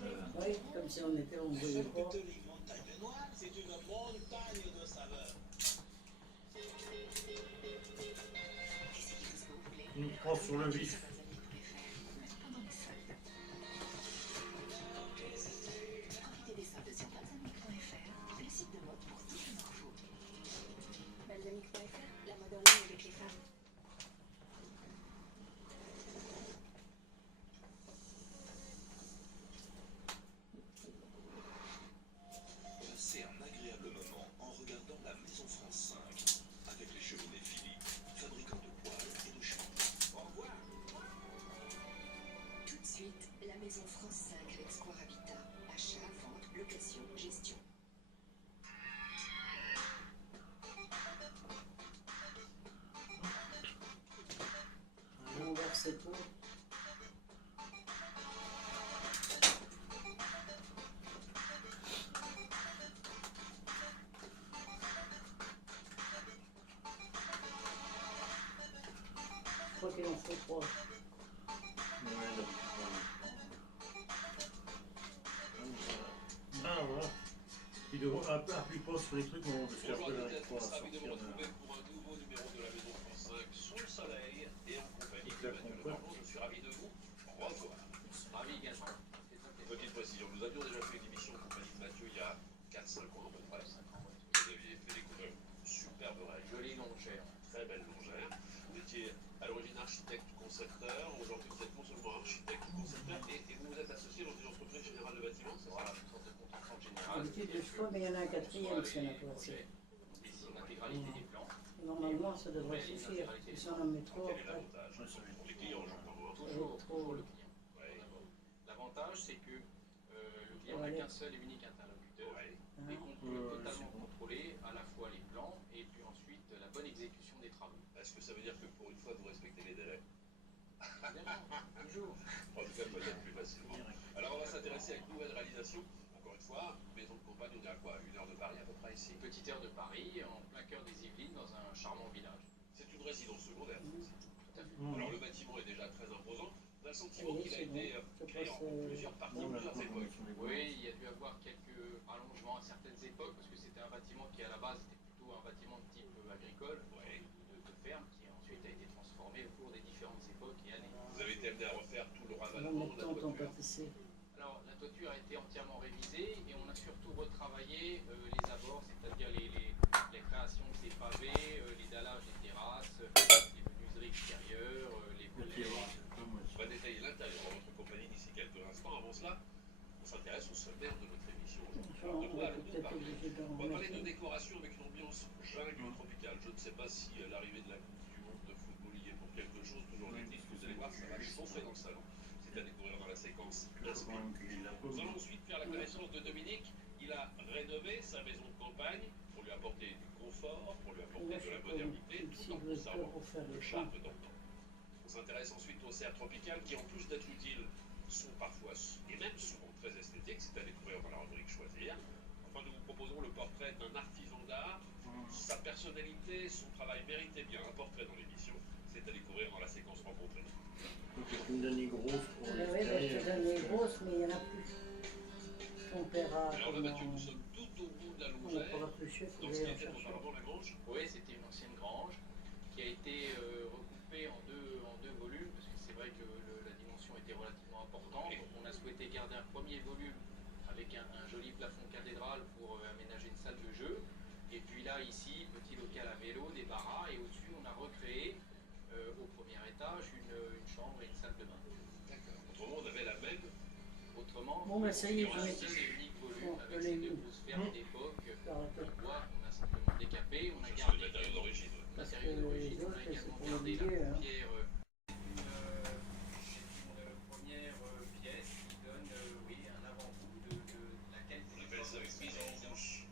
Oui, comme si on était, on ne voyait pas. Charcuterie Montagne Noire, c'est une montagne de saveurs. Une prof sur le vif. Profitez des soldes sur balsamique.fr, le site de mode pour toutes les infos. Balsamique.fr, la mode en ligne avec les femmes. Passez un agréable moment en regardant la Maison France 5 avec les cheminées Philippe, fabricant de poêles et de champs. Au revoir. Tout de suite, la maison France 5 avec Square Habitat. Achat, vente, location, gestion. On verse tout. Je crois qu'il en faut 3. Ah voilà. Il devrait appuyer pas sur les trucs, non, parce qu'après Bonjour à j'arrive toutes et pas à à tous, ravi de sortir vous de... retrouver pour un nouveau numéro de la Maison France 5 sous le soleil et en compagnie de La Mathieu Concorde. Lenormand. Je suis ravi de vous revoir. Ravi également. Petite précision, nous avions déjà fait une émission en compagnie de Mathieu il y a 4-5 ans à peu près. Vous aviez fait découvrir une superbe règle, Jolie longère. très belle longère. Vous étiez à l'origine architecte concepteur, aujourd'hui vous êtes non seulement architecte concepteur et vous vous êtes associé dans une entreprise générale de bâtiments, c'est ça? Voilà, une sorte de contrat général. D'habitude, je crois, mais il y en a un quatrième qui en a placé. Et c'est l'intégralité des plans. Normalement, ça devrait suffire. Si on en met trop, Quel est après, l'avantage pour les clients, j'entends moi. Toujours le client. Ouais. L'avantage, c'est que le client n'a Ouais. qu'un seul et unique interlocuteur Ouais. et qu'on peut c'est totalement bon. contrôler à la fois les plans et puis ensuite la bonne exécution des travaux. Est-ce que ça veut dire que pour une fois vous respectez les délais? Évidemment, toujours. En tout cas, peut-être plus facilement. Alors on va s'intéresser à une nouvelle réalisation. Encore une fois, maison de campagne, on est à quoi? 1 heure de Paris à peu près ici. Petite aire de Paris, en plein cœur des Yvelines, dans un charmant village. C'est une résidence secondaire. Tout à fait. Alors le bâtiment est déjà très imposant. On a le sentiment Oui, qu'il a c'est été bon. créé en plusieurs parties, Non, plusieurs maintenant, époques. sur les Oui, il y a dû avoir quelques rallongements à certaines époques parce que c'était un bâtiment qui à la base était plutôt un bâtiment de type agricole, Ouais. de ferme, qui ensuite a été transformé au cours des différentes époques et années. Vous avez été amené à refaire tout le on ravalement met de la tant en toiture. pâtisserie. Alors la toiture a été entièrement révisée et on a surtout retravaillé les abords, c'est-à-dire les créations de ces pavés, les dallages des terrasses, les menuiseries extérieures, les volets. On va détailler l'intérieur de votre compagnie d'ici quelques instants. Avant cela, on s'intéresse au sommaire de notre émission aujourd'hui. On De quoi va allons-nous peut-être parler? obligé d'en On va parler de remettre. décoration avec une ambiance jungle tropicale. Je ne sais pas si l'arrivée de la Coupe du Monde de football y est pour quelque chose. Toujours l'été, vous allez voir, ça va chauffer dans le salon. C'est à découvrir dans la séquence Inspire. Nous allons ensuite faire la connaissance de Dominique. Il a rénové sa maison de campagne pour lui apporter du confort, pour lui apporter de la modernité, tout en conservant le charme d'antan. On s'intéresse ensuite aux serres tropicales qui, en plus d'être utiles, sont parfois et même souvent très esthétiques. C'est à découvrir dans la rubrique Choisir. Enfin, nous vous proposons le portrait d'un artisan d'art. Sa personnalité, son travail méritait bien un portrait dans l'émission. C'est à découvrir dans la séquence rencontrée. Une donnée grosse pour Oui, je te l'extérieur. donne les grosses, mais il n'y en a plus. On paiera. Alors là, Mathieu, nous sommes tout au bout de la On ne longère, pourra plus cher, il dans faut ce aller qui en était chercher. auparavant la grange. Oui, c'était une ancienne grange qui a été recoupée en deux volumes parce que c'est vrai que la dimension était relativement importante. Donc on a souhaité garder un premier volume avec un joli plafond cathédral pour aménager une salle de jeu. Et puis là, ici, petit local à vélo, des barras, et au-dessus, on a recréé au premier étage une chambre et une salle de bain. D'accord. Autrement, on avait la même. Autrement, Bon, bah, ça y est, il y aura je ici vais- ces uniques volumes Bon, avec je ces l'ai deux mis. grosses fermes d'époque. Par la tête. Le bois, on a simplement décapé, on a Ce sont gardé les matériaux d'origine. le Parce matériau que d'origine, les on a autres, c'est également pour gardé le milieu, la hein. pierre. C'est une première pièce qui donne oui, un avant-goût de la qualité. On appelle ça une mise en bouche.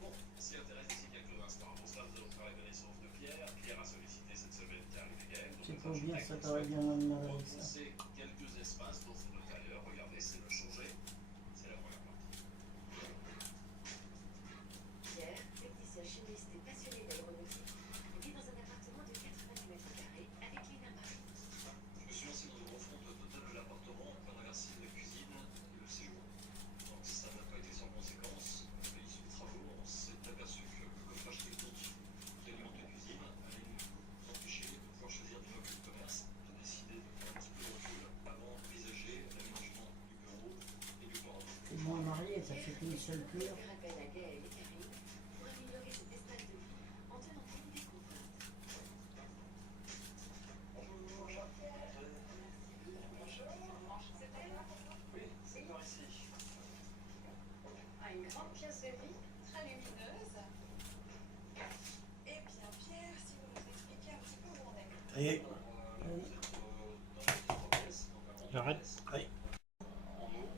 Bon, on s'y intéresse d'ici quelques instants. Avant cela, nous allons faire la connaissance de Pierre. Pierre a sollicité cette semaine Karine Gaël. C'est pour bien, ça t'aurait bien mal avec ça. Repousser quelques espaces dans son intérieur. Regardez, c'est le changer. C'est la première partie. Pierre, technicien chimiste et passionné d'aéronautique, vit dans un appartement de 90 mètres carrés avec Lina Marie. Je me suis lancé dans le refond total de l'appartement en traversant seul pur. Rappelle à Gaël et Karine pour améliorer cet espace de vie en tenant compte des contraintes. Oui, c'est par ici. À une grande pièce de vie, très lumineuse. Eh bien, Pierre, si vous nous expliquez un petit peu où on est. Ça y est, j'arrête. Allez. En eau,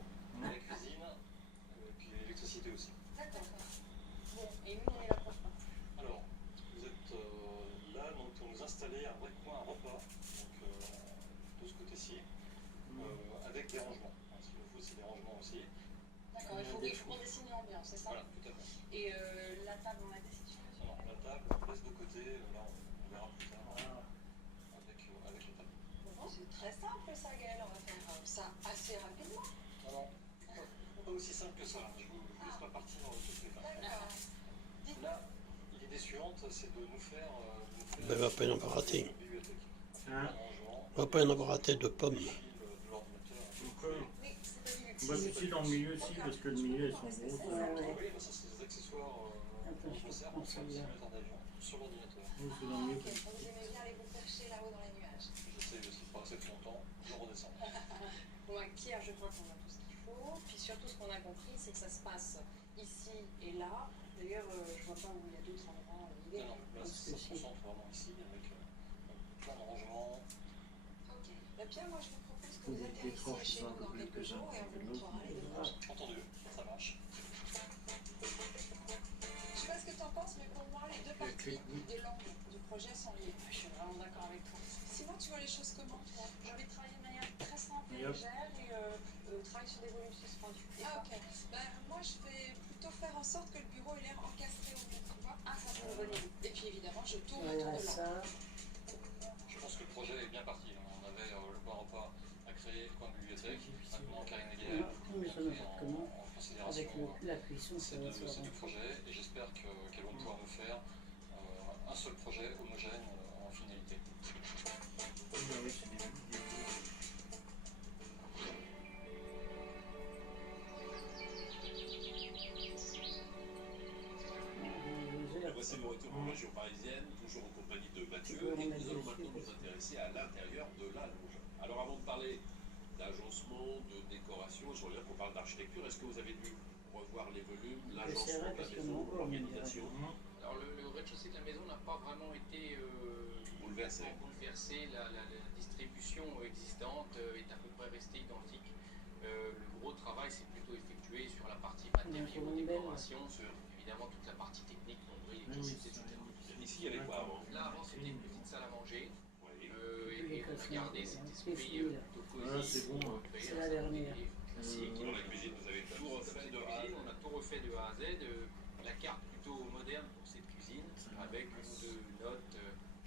la cuisine, et puis l'électricité aussi. D'accord. Bon, et nous, on est là pour quoi? Alors, vous êtes là donc, pour nous installer un vrai coin, un repas, donc de ce côté-ci, avec des rangements. Ce qu'il nous faut, c'est des rangements aussi. D'accord, il faut qu'on dessine l'ambiance, c'est ça? Voilà, tout à fait. Et la table, on a décidé. Alors, la table, on laisse de côté, là, on verra plus tard avec la table. Bon, c'est très simple ça, Gaël, on va faire ça assez rapidement. Non, pas aussi simple que ça. Je vous laisse pas partir dans toutes les phases. D'accord. Là, l'idée suivante, c'est de nous faire. Il ne va pas y en avoir raté. Bibliothèque. Hein? Rangement, Il ne va pas y en avoir raté de pommes. fil de l'ordinateur. Oui, c'est pas du luxe. On va ici dans le milieu aussi, parce que le milieu, ils sont gros. Oui, ça, c'est des accessoires Attends, qu'on je sert prends pour faire des celui-là. simulateurs d'avion sur l'ordinateur. Oui, c'est dans le milieu. Ok, donc vous aimez bien aller vous percher là-haut dans les nuages. J'essaie de pas rester trop longtemps, je redescends. Bon, avec Pierre, je crois qu'on a tout ce qu'il faut. Puis surtout, ce qu'on a compris, c'est que ça se passe ici et là. D'ailleurs, je vois pas où il y a d'autres endroits où il est. Non, là, ça se concentre vraiment ici avec plein de rangements. Ok. Bah, Pierre, moi, je vous propose que Faut vous des atterrissiez tranches chez nous simples, dans quelques que ça, jours et on vous c'est montrera les deux rangements. Entendu, ça marche. Je sais pas ce que tu en penses, mais pour moi, les deux parties de l'angle du projet sont liées. Je suis vraiment d'accord avec toi. Sinon, tu vois les choses comment, toi? J'ai envie de travailler de manière très simple et Yep. légère et travailler sur des volumes suspendus. Ah, ok. Ben, moi, je vais plutôt faire en sorte que le bureau ait l'air encastré au mur, tu vois. Ah, ça, c'est une bonne idée. Et puis, évidemment, je tourne autour Voilà de l'angle. ça. Je pense que le projet est bien parti. On avait le coin repas à créer, le coin de bibliothèque. Maintenant, Karine et Gaël Oui, mais ça ont n'importe pris comment. en considération Avec la cuisson, ça va se ces deux rentrer. projets et j'espère qu'elles vont pouvoir nous faire un seul projet homogène en finalité. Voici le retour en région parisienne, toujours en compagnie de Mathieu, et nous allons maintenant nous intéresser à l'intérieur de la loge. Alors avant de parler d'agencement, de décoration, je reviens qu'on parle d'architecture, est-ce que vous avez dû revoir les volumes, l'agencement de la parce que maison, mon corps, il me l'organisation? Alors le rez-de-chaussée de la maison n'a pas vraiment été Bouleversé. bouleversé. La distribution existante est à peu près restée identique. Le gros travail s'est plutôt effectué sur la partie matériaux, décoration, sur évidemment toute la partie technique, plomberie, électricité, etc. Ici, il y avait quoi avant? Là avant c'était une petite salle à manger Oui. et on a gardé cet esprit plutôt Ah, cosy c'est bon. pour créer C'est un la salon dernière. classique. Dans la cuisine, vous avez tout refait de A à Z. On a tout refait de A à Z. La carte plutôt moderne pour cette cuisine, avec une ou deux notes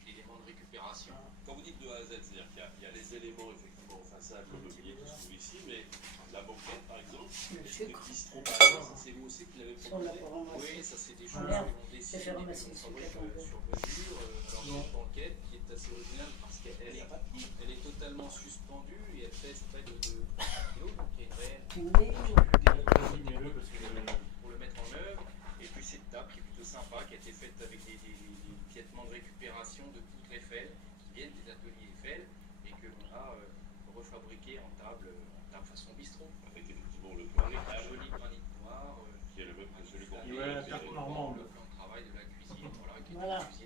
d'éléments de récupération. Quand vous dites de A à Z, c'est-à-dire qu'il y a les éléments effectivement en façade, le mobilier qui se trouve ici, mais la banquette par exemple, Le le sucre. bistrot par exemple, ça, c'est vous aussi qui l'avez Ça, on l'a proposé? pas ramassé. Oui, ça c'est des Ah, choses merde. que l'on décide J'ai fait et que ramasser l'on le fabrique sucre, sur mesure. Alors cette banquette qui est assez originale parce qu'elle est totalement suspendue et elle pèse près de 2 kg, donc il y a une réelle Mais Vas-y, mets-le, parce que pour le mettre en œuvre. Et puis cette table qui est plutôt sympa, qui a été faite avec des piétements de récupération de poutres Eiffel qui viennent des ateliers Eiffel et que l'on a refabriqué en table façon bistrot. Avec effectivement le Avec un carrelage, joli granit noir. qui est le même que celui qu'on Et voilà, la tarte normande. Le plan de travail de la cuisine, voilà, qui est Voilà. une cuisine